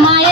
my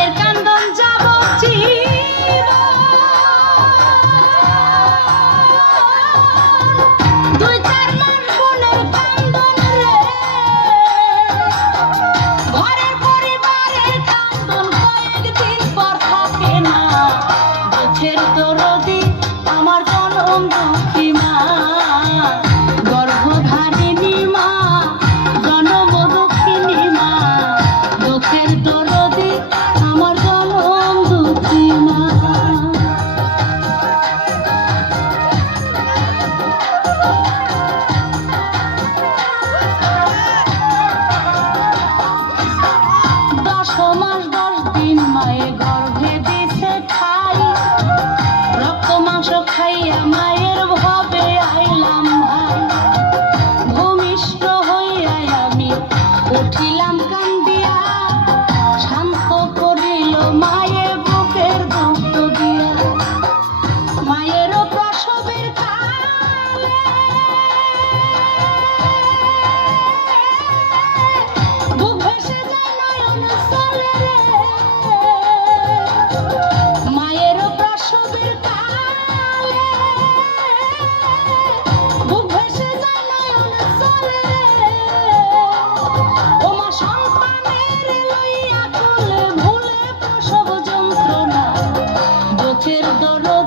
no no